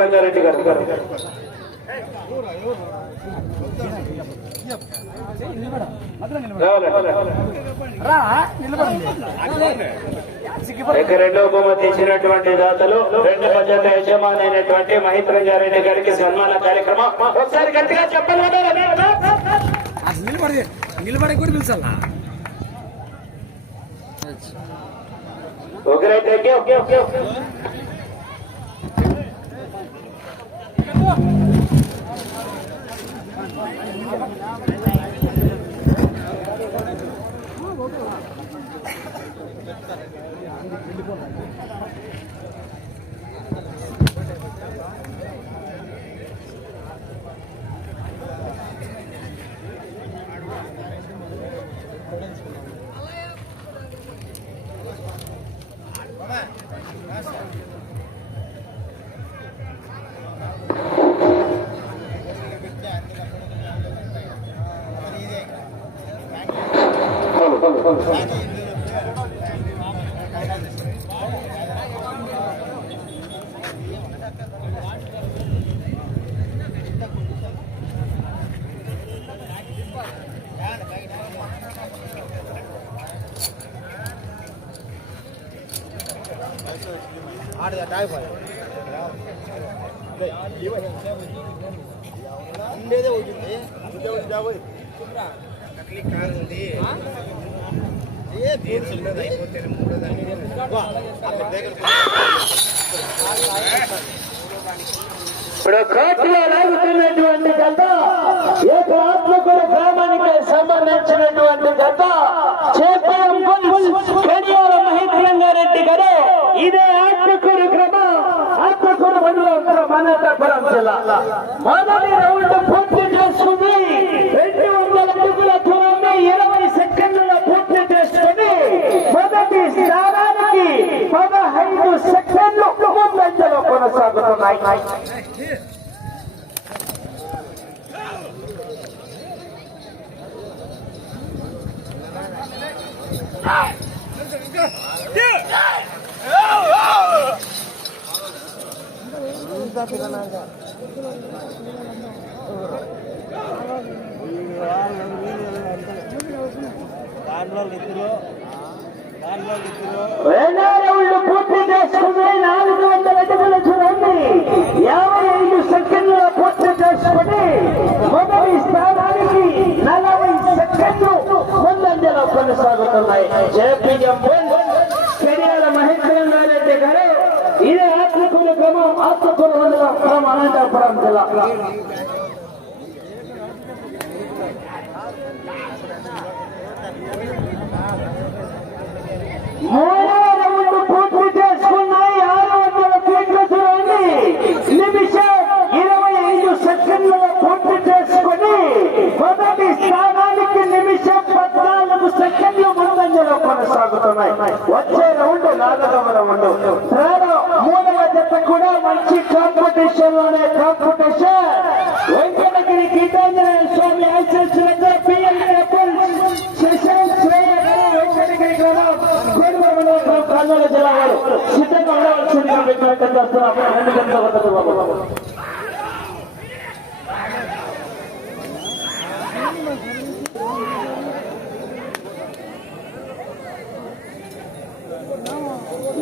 రంగారెడ్డి గారు. ఇక రెండో బహుమతి ఇచ్చినటువంటి దాతలు రెండు భద్రత యజమాని అయినటువంటి మహేంద్ర రంగారెడ్డి గారికి సన్మాన కార్యక్రమం. ఒకసారి గట్టిగా చెప్పాలి నిలబడి నిలబడి కూడా పిలిచాలా ఒకరైతే okay okay okay Thank you. Okay ఇప్పుడు కోర్టులో లాగుతున్నటువంటి గత ఏక ఆత్మకూరు గ్రామానికి సంబంధించినటువంటి గత చేపలం కడియాల మహేంద్రంగారెడ్డి గారు ఇదే ఆత్మకూరు గ్రామం ఆత్మకూరు మండలం అనంతపురం జిల్లా మొదటి రౌండ్ పూర్తి చేసుకుని రెండు వందల అడుగుల దూరాన్ని ఇరవై సెకండ్ల పూర్తి చేసుకుని మొదటి స్థానానికి పదహైదు సెకండ్లు ముందంజలో కొనసాగుతున్నాయి. రెండో రౌండ్ పూర్తి చేసుకుంటే నాలుగు వందల అడుగుల చూడండి యాభై ఐదు సెకండ్ల పూర్తి చేసుకుని మొదటి స్థానానికి నలభై సెకండ్లు ముందంజలో కొనసాగుతున్నాయి. జేపీఎం కొనసాగుతున్నాయి వచ్చే రౌండ్ నాలుగవ రౌండ్ మూడవ జత కూడా మంచి కాంపిటీషన్లోనే కాంపిటీషన్ వెంకటగిరి గీతాంజనేయ స్వామి ఆశీస్సులతో పిఎల్ శశాంక్ శ్రేయ గారు వెంకటగిరి గ్రామం కోడిమూరు మండలం కర్నూలు జిల్లా వారు సిద్ధంగా ఉండవలసిందిగా విజ్ఞప్తి చేస్తున్నాం రెండు గంటల వద్దకు బాబు.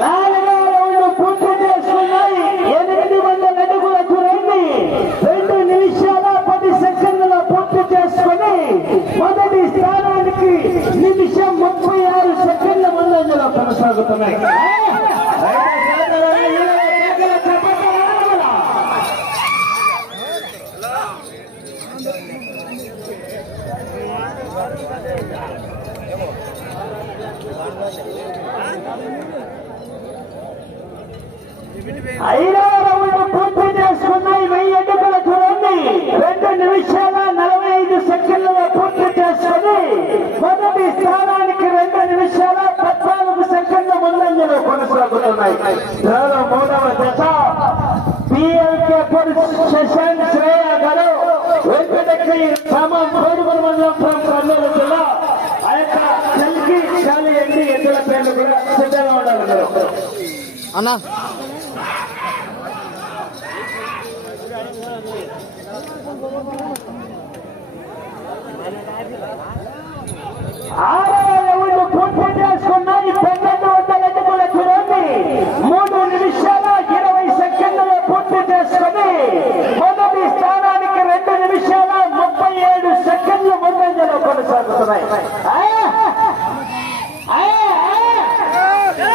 నాలుగో రౌండ్ పూర్తి చేసుకున్నాయి ఎనిమిది వందల అడుగుల చూడండి రెండు నిమిషాల పది సెకండ్ల పూర్తి చేసుకుని మొదటి స్థానానికి నిమిషం ముప్పై ఆరు సెకండ్ల ముందంజలో కొనసాగుతున్నాయి ఐదో అన్న. మూడు నిమిషాల ఇరవై సెకండ్లలో పూర్తి చేసుకుని మొదటి స్థానానికి రెండు నిమిషాల ముప్పై ఏడు సెకండ్లు ముందంజలో కొనసాగుతున్నాయి ఆ! ఆ! ఆ!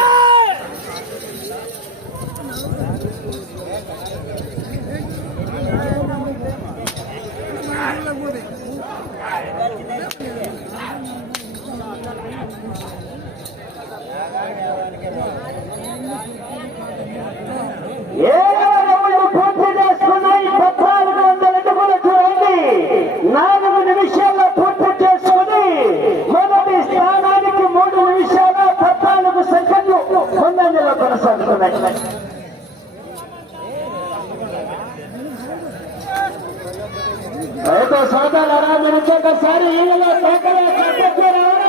ఏడవ రౌండ్ పూర్తి చేసుకున్నాయి పద్నాలుగు వందల అడుగుల చూడండి నాలుగు నిమిషాల్లో పూర్తి చేసుకుని మొదటి స్థానానికి మూడు నిమిషాల పద్నాలుగు సెకండ్లు ముందంజలో కొనసాగుతున్నాయి అయితే సోదరులారా మీరు ఇంకొకసారి ఈగలో తోకలో కట్టెత్తి రావడం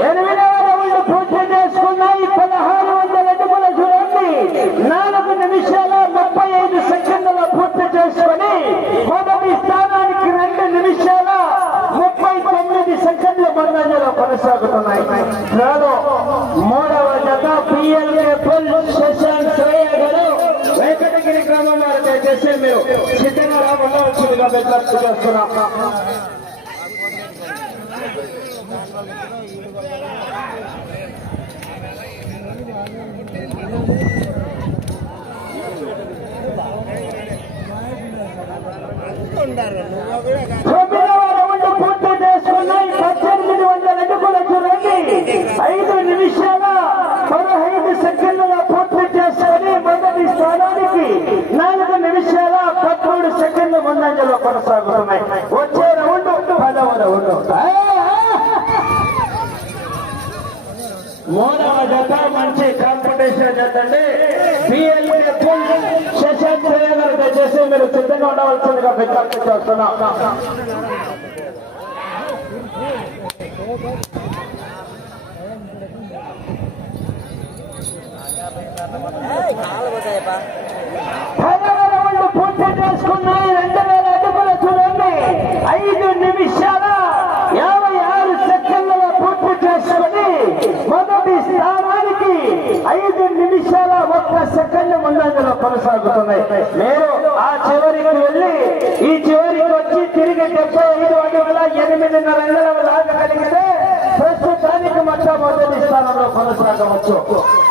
ఎనిమిదవ రౌండ్ పూర్తి చేసుకున్నాయి పదహారు వందల అడుగుల చూడండి నాలుగు నిమిషాల ముప్పై ఐదు సెకండ్ల పూర్తి చేసుకొని మొదటి స్థానానికి రెండు నిమిషాల ముప్పై తొమ్మిది సెకండ్ల ముందంజలో కొనసాగుతున్నాయి. నాలో మూడవ జత పిఎల్ఏ పుల్ శశాంక్ శ్రేయ గారు వెంకటగిరి గ్రామం వారు దయచేసి మీరు సిద్ధంగా రాకుండా వచ్చిందిగా విజ్ఞప్తి చేస్తున్నాం తొమ్మిదవ రౌండ్ పూర్తి చేసుకున్నాయి పద్దెనిమిది వందల అడుగుల చూడండి ఐదు నిమిషాల పదహైదు సెకండ్ల పూర్తి చేసుకొని మొదటి స్థానానికి నాలుగు నిమిషాల పదమూడు సెకండ్ల ముందంజలో కొనసాగుతున్నాయి వచ్చే రౌండ్ పదవ రౌండ్ ఆ! మూడవ జత మంచి కాంపిటీషన్ జత అండి బిఎల్ఏ పుల్ గారు దయచేసి మీరు సిద్ధంగా ఉండవలసిందిగా విజ్ఞప్తి చేస్తున్నాం పదవ రౌండ్ పూర్తి చేసుకున్నాయి రెండు వేల అడుగుల చూడండి ఐదు నిమిషాల యాభై ఆరు సెకండ్ల పూర్తి చేసుకుని మొదటి స్థానానికి ఐదు నిమిషాల ఒక్క సెకండ్ ముందంజలో కొనసాగుతున్నాయి. నేను ఆ చివరికి వెళ్ళి ఈ చివరికి వచ్చి తిరిగి డెబ్బై ఐదు అడుగుల ఎనిమిదిన్నర అంగుళాలు లాగగలిగితే ప్రస్తుతానికి మొట్టమొదటి స్థానంలో కొనసాగవచ్చు.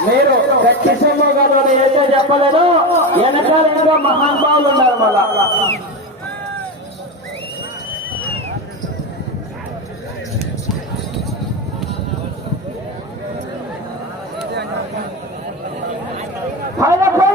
మీరు గట్టి సింహగారు ఏదో చెప్పలేదు వెనకాల ఇంకా మహానుభావులు ఉన్నారు మళ్ళా. పదకొండవ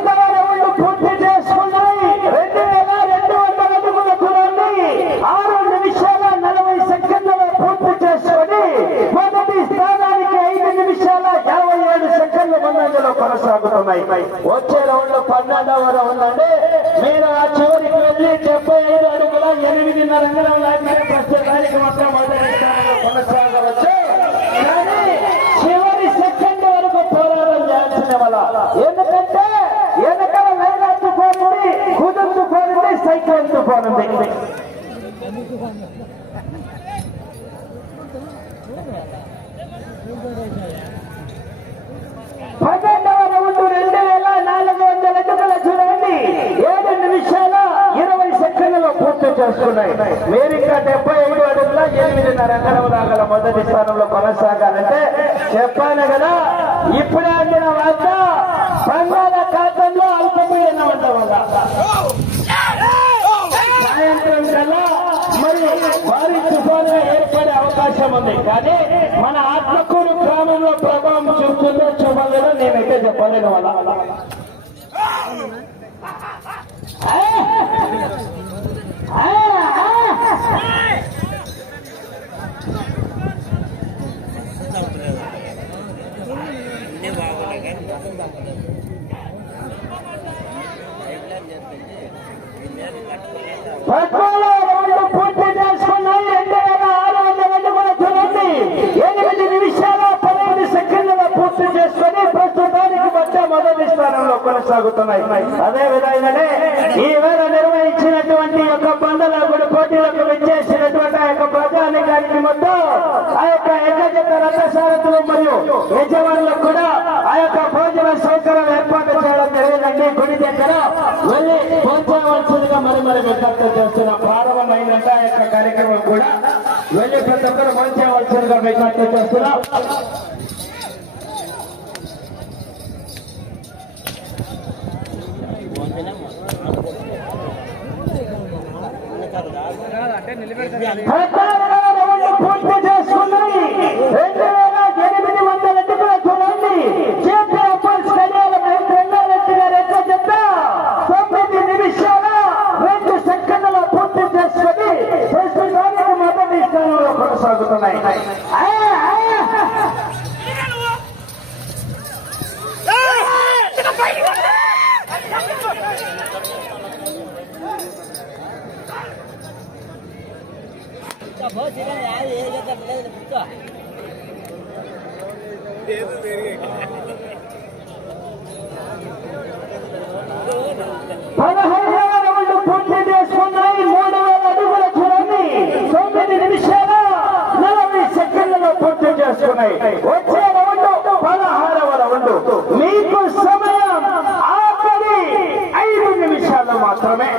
పన్నెండవ రౌండ్ రెండు వేల నాలుగు వందల అడుగుల చూడండి. ఏడు నిమిషాల ఇరవై సెకండ్లలో పూర్తి చేసుకున్నాయి మీరు డెబ్బై ఐదు అడుగుల ఎనిమిదిన్నర అంగళం దాకా మొదటి స్థానంలో కొనసాగాలంటే చెప్పాను కదా. ఇప్పుడే అందిన వార్త కానీ మన ఆత్మకూరు గ్రామంలో ప్రభావం చూపుతుందో చూపలేదో నేనైతే చెప్పలేను వాళ్ళ. మొత్తం ఆ యొక్క ఎక్కజత రథసారథులు మరియు యజమానులకు కూడా ఆ యొక్క భోజన సౌకర్యం ఏర్పాటు చేయడం జరిగిందండి. గుడి దగ్గర వెళ్ళి భోజనవలసిందిగా మరి మరి విజ్ఞప్తి చేస్తున్న ప్రారంభమైందంటే ఆ యొక్క కార్యక్రమం కూడా వెళ్ళి ప్రతి ఒక్కరు భోజనవలసిందిగా విజ్ఞప్తి చేస్తున్నాం. నిలబెడతారు. పద్నాలుగవ రౌండ్ పూర్తి చేసుకున్నాయి రెండు వేల ఎనిమిది వందల అడుగుల దూరాన్ని జేపీఎఫ్ఎల్ స్టేడియం రెండారెడ్డి గారి యొక్క జత తొమ్మిది నిమిషాల రెండు సెకండ్ల పూర్తి చేసుకొని ప్రస్తుతానికి మొదటి స్థానంలో కొనసాగుతున్నాయి ఆ, ఆ. పదహైదవ రౌండ్ పూర్తి చేసుకున్నాయి మూడు వేల అడుగుల దూరాన్ని తొమ్మిది నిమిషాల నలభై సెకండ్లలో పూర్తి చేసుకున్నాయి వచ్చే రౌండ్ పదహారవ రౌండ్ మీకు సమయం ఆఖరి ఐదు నిమిషాలు మాత్రమే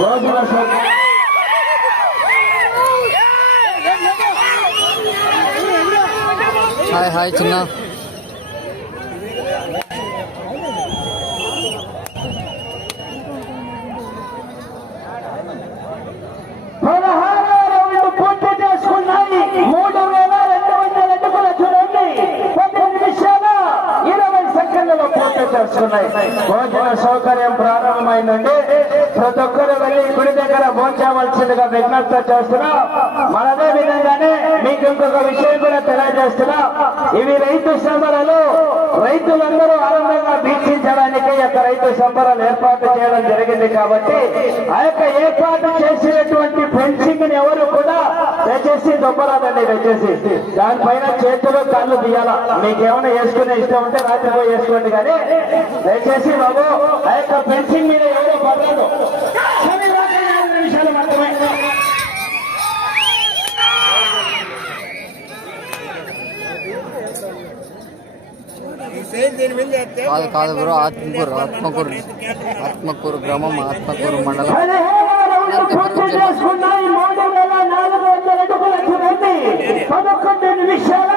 భోజన సౌకర్యం హాయ్ హాయ్ చిన్న పదహారవ రౌండ్ పూర్తి చేసుకున్నాయి మూడు వేల రెండు వందల అడుగుల చూడండి పది నిమిషాల ఇరవై సెకండ్లలో పూర్తి చేసుకున్నాయి. భోజన సౌకర్యం ప్రారంభమైందండి. ప్రతి ఒక్కరు వెళ్ళి గుడి దగ్గర భోజనవలసిందిగా విజ్ఞప్తి చేస్తున్నా. మనదే విధంగానే మీకు ఇంకొక విషయం కూడా తెలియజేస్తున్నా. ఇవి రైతు సంబరాలు. రైతులందరూ ఆనందంగా వీక్షించడానికి యొక్క రైతు సంబరాలు ఏర్పాటు చేయడం జరిగింది కాబట్టి ఆ యొక్క ఏర్పాటు చేసినటువంటి ఫెన్సింగ్ని ఎవరు కూడా దయచేసి దొబ్బరాదండి దయచేసి. దానిపైన చేతులు కళ్ళు తీయాలా? మీకేమైనా వేసుకునే ఇష్టం ఉంటే రాత్రి పోయి వేసుకోండి కానీ దయచేసి బాబు ఆ యొక్క ఫెన్సింగ్ మీద ఎవరో పడలేదు సమయం రాత్రి నాలుగు నిమిషాలు మాత్రమే దీని మీద చేస్తే కాదు కాదు బ్రో ఆత్మకూరు ఆత్మకూరు ఆత్మకూరు గ్రామం ఆత్మకూరు మండలం పదకొండు నిమిషాల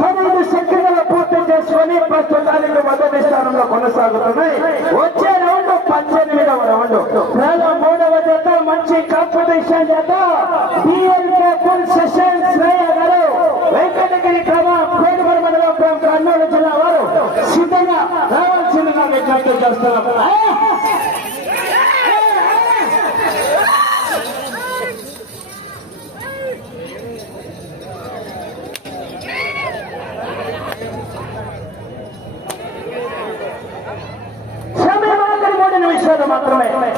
పదహైదు సెకండ్ల పూర్తి చేసుకొని ప్రస్తుతానికి మొదటి స్థానంలో కొనసాగుతున్నాయి వచ్చే రౌండ్ పద్దెనిమిదవ రౌండ్ మూడవ జత మంచి కాంపిటీషన్ జత బిఎల్కే ఫుల్ సెషన్ శ్రేయ గారు వెంకటగిరి క్రమం కోడిమల మండలం కర్నూలు జిల్లా వారు సిద్ధంగా రావాల్సిందిగా విజ్ఞప్తి చేస్తున్నాం సమయం మాత్రమే.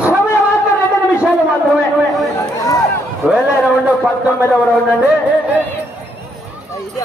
సమయం రెండు నిమిషాలు మాత్రమే వేల రౌండ్ పంతొమ్మిదవ రౌండ్ అండి ఇదే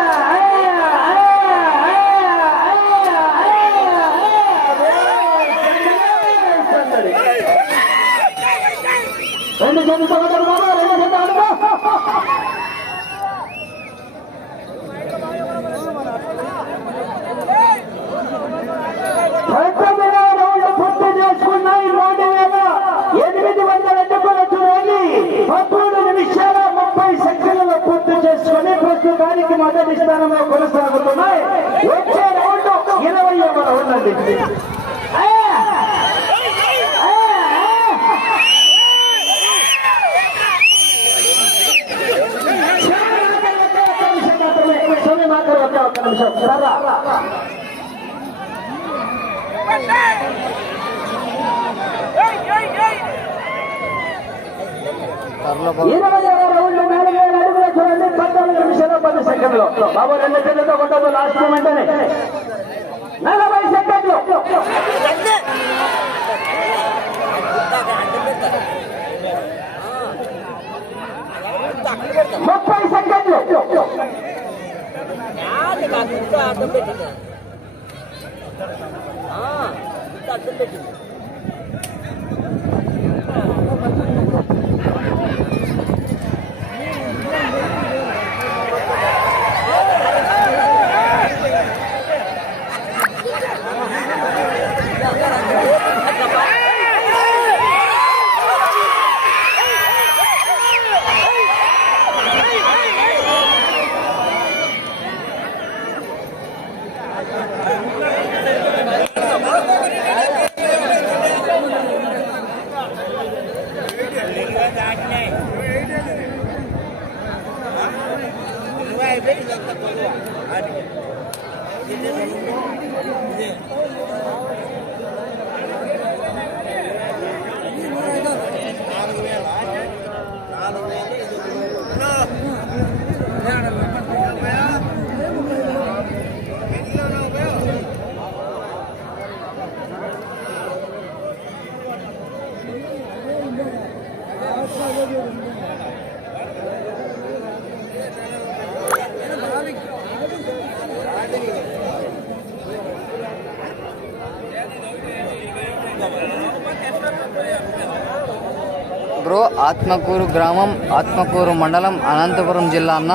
రెండు జంతువులు బాబా రెండు జంతువులు పంతొమ్మిదవ రౌండ్ పూర్తి చేసుకున్నాయి మూడు వేల ఎనిమిది వందల డెబ్బై చూడండి పదమూడు నిమిషాల ముప్పై సెకండ్లలో పూర్తి చేసుకుని ప్రస్తుతానికి మొదటి స్థానంలో కొనసాగుతున్నాయి వచ్చే రౌండ్ ఇరవై రౌండ్ అండి ఆ! ఆ! సమయం మాత్రం ఒకే ఒక్క నిమిషం సరా తర్లపాలెం ఇరవై ఆరు రౌండ్లు నాలుగు వేల అడుగుల చూడండి పంతొమ్మిది నిమిషాలు పది సెకండ్లు. బాబు రెండు పిల్లలతో కొట్టదు లాస్ట్ వెంటనే నలభై సెకండ్లు. ముప్పై సెకండ్లు. బ్రో ఆత్మకూరు గ్రామం ఆత్మకూరు మండలం అనంతపురం జిల్లా అన్న.